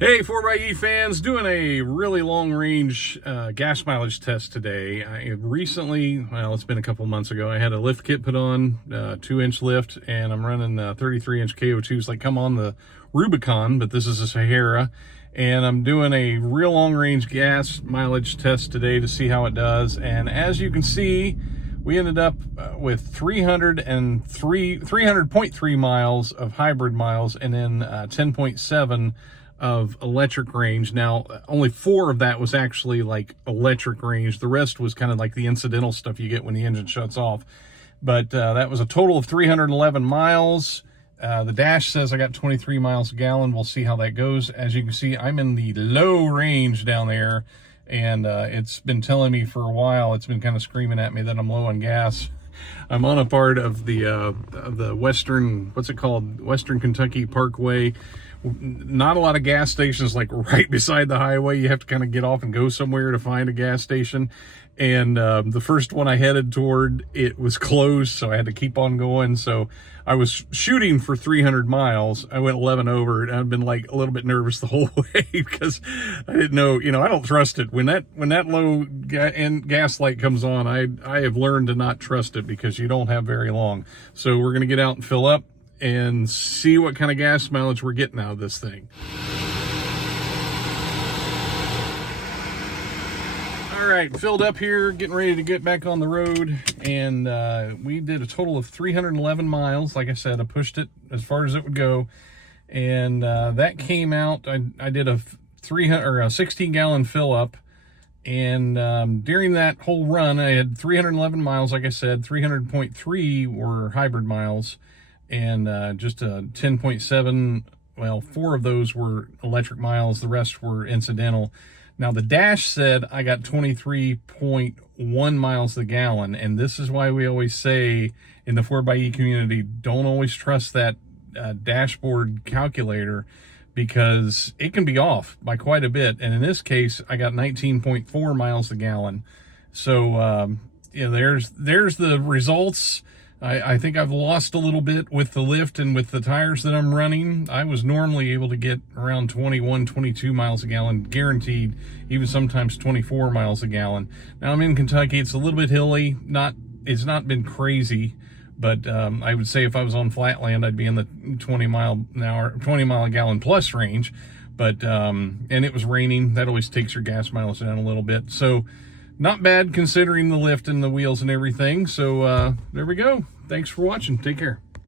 Hey 4xe fans, doing a really long range gas mileage test today. I recently, well, it's been a couple months ago, I had a lift kit put on, 2-inch lift, and I'm running 33-inch KO2s like come on the Rubicon, but this is a Sahara. And I'm doing a real long range gas mileage test today to see how it does. And as you can see, we ended up with 300.3 miles of hybrid miles and then 10.7 of electric range. Now, only 4 of that was actually like electric range. The rest was kind of like the incidental stuff you get when the engine shuts off. But that was a total of 311 miles. The dash says I got 23 miles a gallon. We'll see how that goes. As you can see, I'm in the low range down there, and it's been telling me for a while, it's been kind of screaming at me that I'm low on gas. I'm on a part of the Western, what's it called? Western Kentucky Parkway. Not a lot of gas stations like right beside the highway. You have to kind of get off and go somewhere to find a gas station. And the first one I headed toward, it was closed, so I had to keep on going. So I was shooting for 300 miles. I went 11 over it. I've been like a little bit nervous the whole way because I didn't know, I don't trust it. When that low gas light comes on, I have learned to not trust it because you don't have very long. So we're going to get out and fill up and see what kind of gas mileage we're getting out of this thing. All right, filled up here, getting ready to get back on the road, and we did a total of 311 miles. Like I said, I pushed it as far as it would go, and that came out. I did a 16-gallon fill up, and during that whole run, I had 311 miles. Like I said, 300.3 were hybrid miles, and just a 10.7, well, 4 of those were electric miles, the rest were incidental. Now the dash said I got 23.1 miles a gallon, and this is why we always say in the 4xe community, don't always trust that dashboard calculator, because it can be off by quite a bit. And in this case, I got 19.4 miles a gallon. So there's the results. I think I've lost a little bit with the lift and with the tires that I'm running. I was normally able to get around 21, 22 miles a gallon, guaranteed, even sometimes 24 miles a gallon. Now I'm in Kentucky. It's a little bit hilly. It's not been crazy, but I would say if I was on flat land, I'd be in the 20 mile a gallon plus range. But and it was raining. That always takes your gas mileage down a little bit. So not bad considering the lift and the wheels and everything. So there we go. Thanks for watching. Take care.